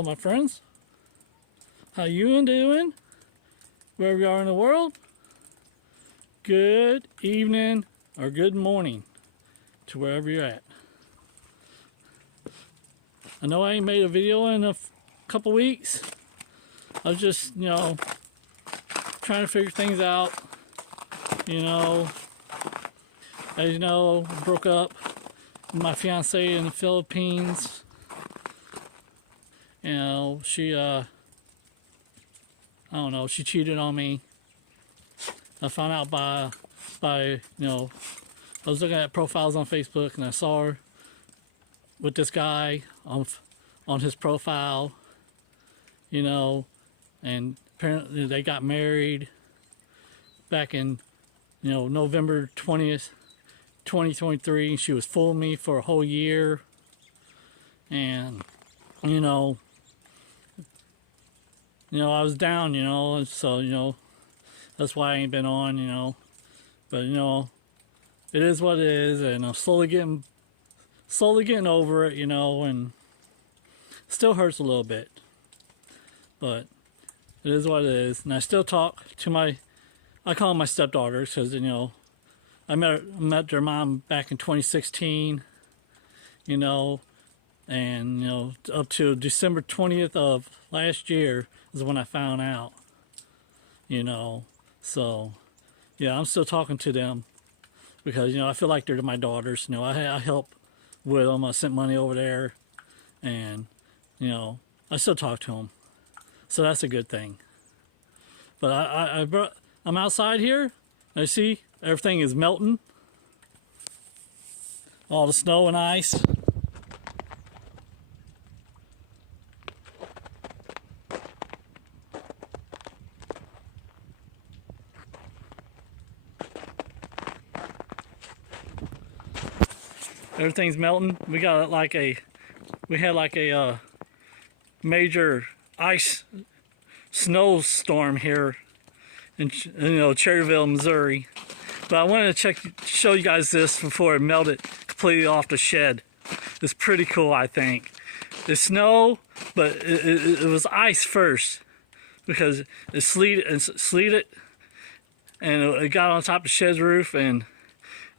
Hello, my friends. How you doing? Wherever you are in the world. Good evening or good morning to wherever you're at. I know I ain't made a video in a couple weeks. I was just, trying to figure things out. As you know, broke up with my fiance in the Philippines. She, I don't know, she cheated on me. I found out by I was looking at profiles on Facebook and I saw her with this guy on his profile, and apparently they got married back in, November 20th, 2023. She was fooling me for a whole year, and, I was down, so, that's why I ain't been on, but, it is what it is, and I'm slowly getting over it, and it still hurts a little bit, but it is what it is. And I still talk to I call them my stepdaughters, because, I met their mom back in 2016, and, up to December 20th of last year is when I found out, so, yeah, I'm still talking to them because, I feel like they're my daughters. I help with them. I sent money over there, and, I still talk to them. So that's a good thing. But I'm outside here. I see everything is melting. All the snow and ice. Everything's melting. We had like a major ice snowstorm here in Cherryville, Missouri. But I wanted to show you guys this before it melted completely off the shed. It's pretty cool, I think. It's snow, but it was ice first because it sleeted, and it got on top of the shed's roof, and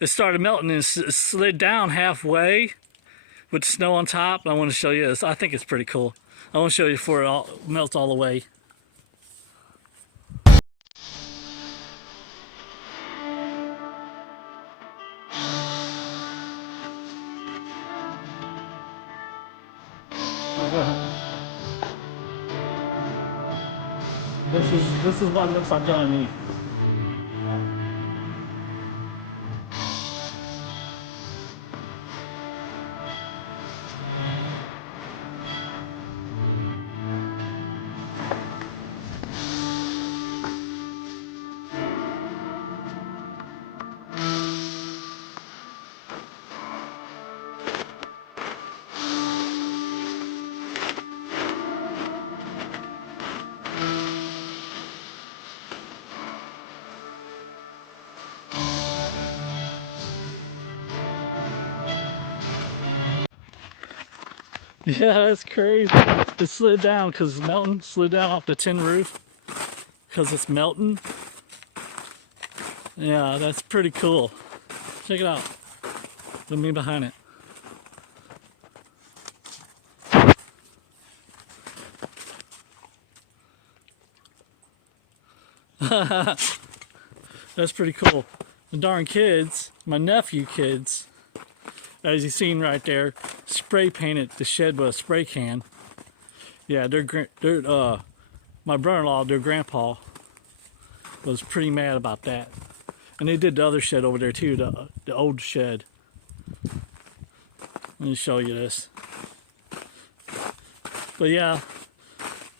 it started melting and it slid down halfway with snow on top. I want to show you this. I think it's pretty cool. I want to show you before it melts all the way. This is what it looks like underneath. Yeah, that's crazy. It slid down because it's melting. Slid down off the tin roof because it's melting. Yeah, that's pretty cool. Check it out. Look me behind it. That's pretty cool. The darn kids, my nephew kids, as you've seen right there, spray painted the shed with a spray can. Yeah, my brother-in-law, their grandpa, was pretty mad about that. And they did the other shed over there too, the old shed. Let me show you this. But yeah,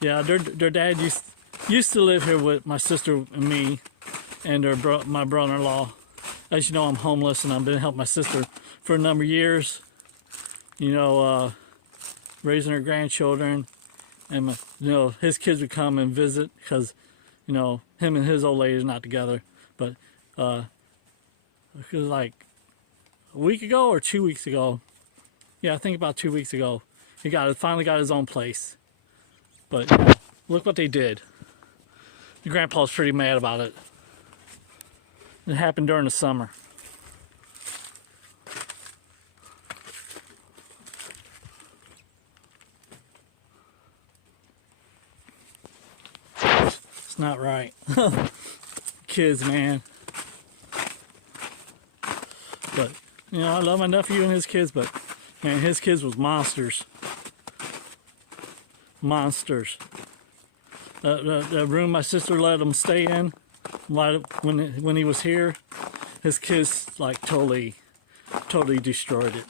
their dad used to live here with my sister and me, and my brother-in-law. As you know, I'm homeless, and I've been helping my sister for a number of years. Raising her grandchildren, and his kids would come and visit because, him and his old lady is not together. But it was like a week ago or 2 weeks ago. Yeah, I think about 2 weeks ago. He finally got his own place. But look what they did. Your grandpa's pretty mad about it. It happened during the summer. It's not right. Kids, man. But, you know, I love my nephew and his kids, but, man, his kids was monsters. Monsters. The room my sister let him stay in when he was here, his kids, like, totally destroyed it.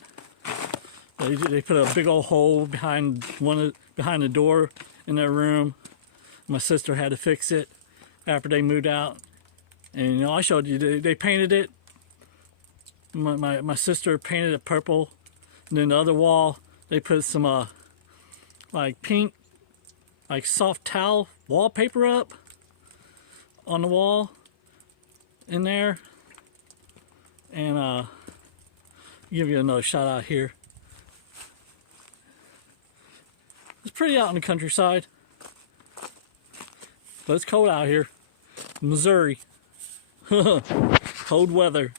They put a big old hole behind the door in their room. My sister had to fix it after they moved out. And, you know, I showed you, they painted it. My sister painted it purple. And then the other wall, they put some, like pink, like soft towel wallpaper up on the wall in there. And, give you another shout out here. It's pretty out in the countryside. But it's cold out here. Missouri. Cold weather.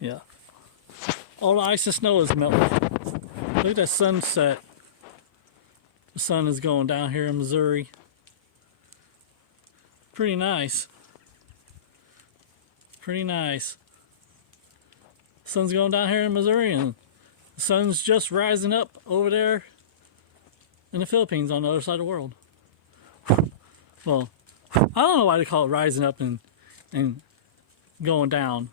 Yeah. All the ice and snow is melting. Look at that sunset. The sun is going down here in Missouri. Pretty nice. Pretty nice. Sun's going down here in Missouri, and the sun's just rising up over there in the Philippines on the other side of the world. Well, I don't know why they call it rising up and going down.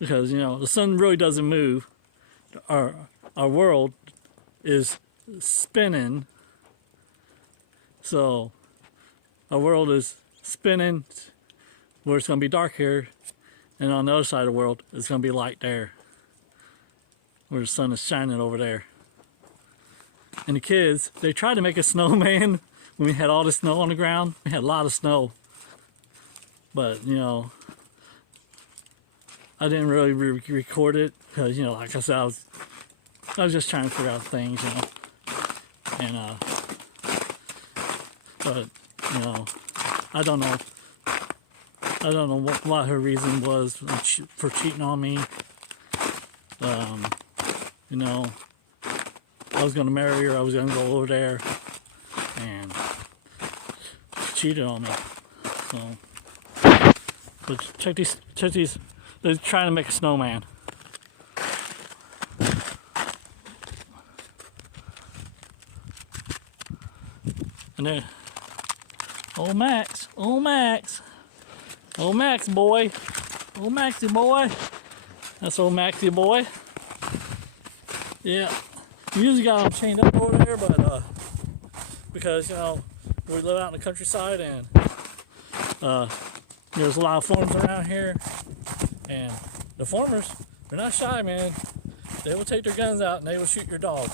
Because, you know, the sun really doesn't move. Our world is spinning. So, our world is spinning where it's going to be dark here. And on the other side of the world, it's going to be light there. Where the sun is shining over there. And the kids, they tried to make a snowman when we had all the snow on the ground. We had a lot of snow. But, you know, I didn't really record it because, you know, like I said, I was just trying to figure out things, you know. And, but, you know, I don't know what her reason was for cheating on me. You know, I was going to marry her, I was going to go over there, and she cheated on me. So, but check these, they're trying to make a snowman. And then, old Max boy, old Maxie boy, that's old Maxie boy. Yeah, we usually got him chained up over there, but because, you know, we live out in the countryside, and there's a lot of farms around here, and the farmers, they're not shy, man. They will take their guns out and they will shoot your dog.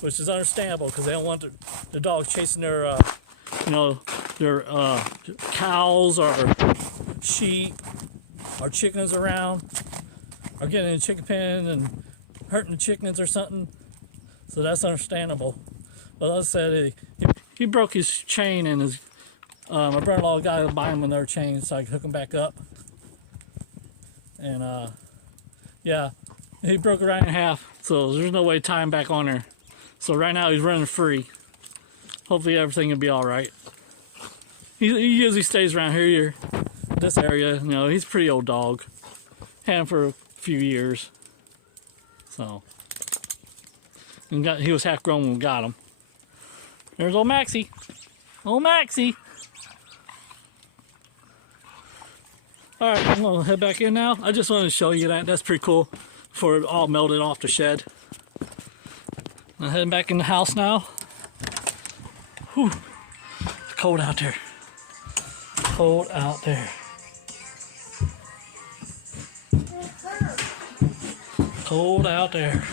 Which is understandable, because they don't want the dog chasing their, you know, their cows or sheep or chickens around, or getting in a chicken pen and hurting the chickens or something. So that's understandable. But like I said, he broke his chain, and his my brother-in-law got to buy him another chain so I could hook him back up. And yeah, he broke it right in half, so there's no way to tie him back on there. So right now he's running free. Hopefully everything will be all right. He usually stays around here, this area. You know, he's a pretty old dog. Had him for a few years. So, and he was half grown when we got him. There's old Maxie. Old Maxie. All right, I'm gonna head back in now. I just wanted to show you that. That's pretty cool. Before it all melted off the shed. I'm heading back in the house now. Whew. Cold out there. Cold out there. Cold out there.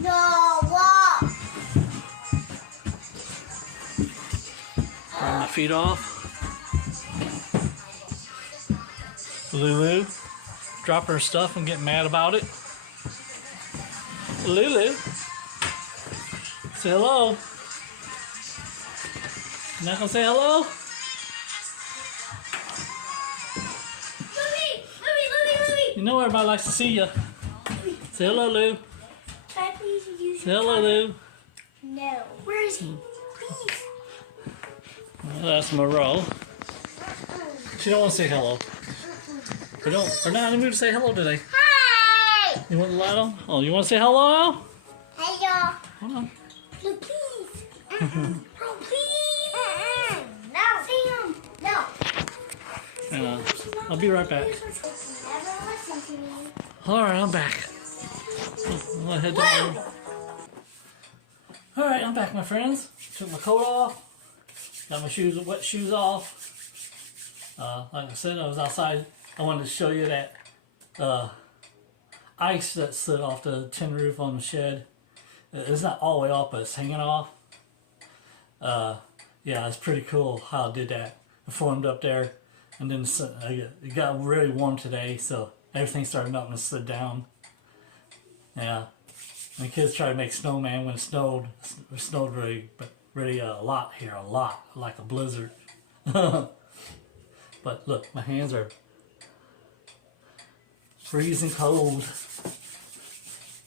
No, what? Burn my feet off. Lulu, dropping her stuff and getting mad about it. Lulu, say hello. You not gonna say hello? Louie. You know everybody likes to see you. Say hello, Lou. Can I please use Say hello, Lou. No. Where is he? Please. Well, that's Moreau. She don't want to say hello. They're not in the mood to say hello today. Hi. You want the light on? Oh, you want to say hello now? Hello. Hold on. No, please. Oh, please. No. Sam. No. I'll be right back. Never listen to me. Alright, I'm back. I'm gonna head down. Alright, I'm back, my friends. Took my coat off. Got my wet shoes off. Like I said, I was outside. I wanted to show you that ice that slid off the tin roof on the shed. It's not all the way off, but it's hanging off. Yeah, it's pretty cool how it did that. It formed up there, and then it got really warm today, so everything started melting and slid down. Yeah, and the kids tried to make snowman when it snowed. It snowed really a lot here, like a blizzard. But look, my hands are freezing cold.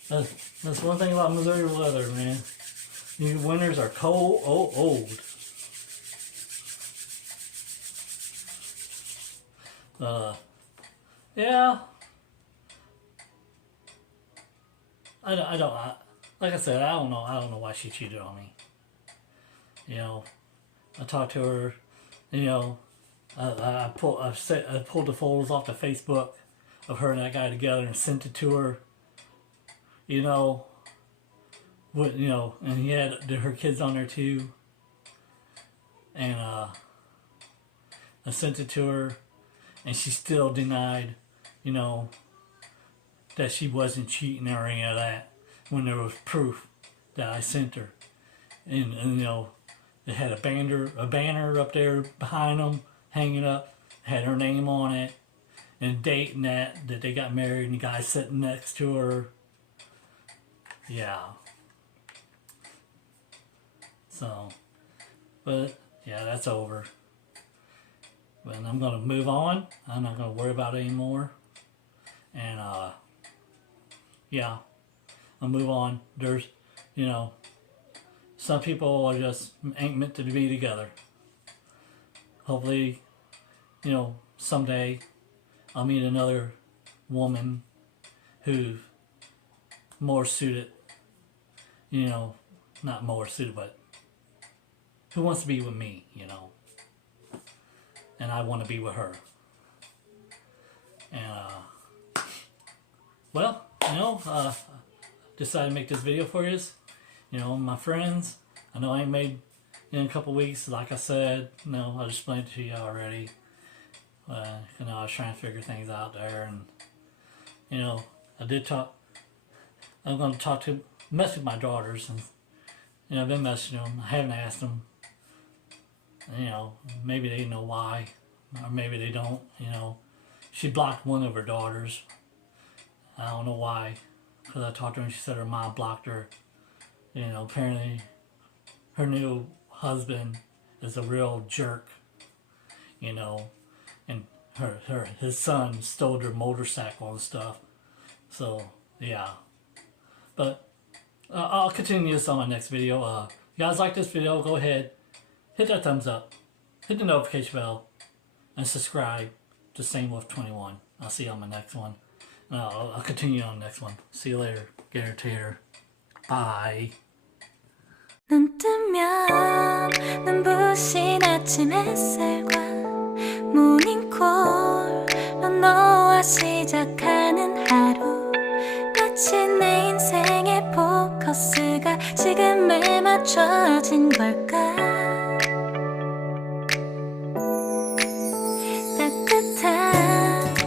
That's one thing about Missouri weather, man. These winters are cold, old. Yeah. Like I said, I don't know why she cheated on me. You know, I talked to her, you know, I pulled the photos off the Facebook of her and that guy together and sent it to her. You know, and he had her kids on there too. And I sent it to her, and she still denied, you know, that she wasn't cheating or any of that when there was proof that I sent her. And you know, it had a banner up there behind them, hanging up, had her name on it, and date and that they got married, and the guy sitting next to her. Yeah. So, but yeah, that's over. But I'm gonna move on. I'm not gonna worry about it anymore. And yeah, I'll move on. There's, you know, some people are just ain't meant to be together. Hopefully, you know, someday I'll meet another woman who's more suited, you know, not more suited, but who wants to be with me, you know, and I want to be with her. And well, you know, decided to make this video for you. You know, my friends, I know I ain't made in a couple weeks. Like I said, you know, I explained it to you already. You know, I was trying to figure things out there, and you know, I'm going to mess with my daughters, and you know, I've been messaging them. I haven't asked them. You know, maybe they know why, or maybe they don't. You know, she blocked one of her daughters. I don't know why, because I talked to her and she said her mom blocked her. You know, apparently her new husband is a real jerk. You know, and his son stole her motorcycle and stuff. So yeah, but I'll continue this on my next video. If you guys like this video, go ahead, hit that thumbs up, hit the notification bell, and subscribe to Same Wolf 21. I'll see you on my next one. I'll continue on the next one. See you later, Gator Tater. Bye. 눈 뜨면 눈부신 아침 햇살과 모닝콜로 너와 시작하는 하루 마치 내 인생의 포커스가 지금에 맞춰진 걸까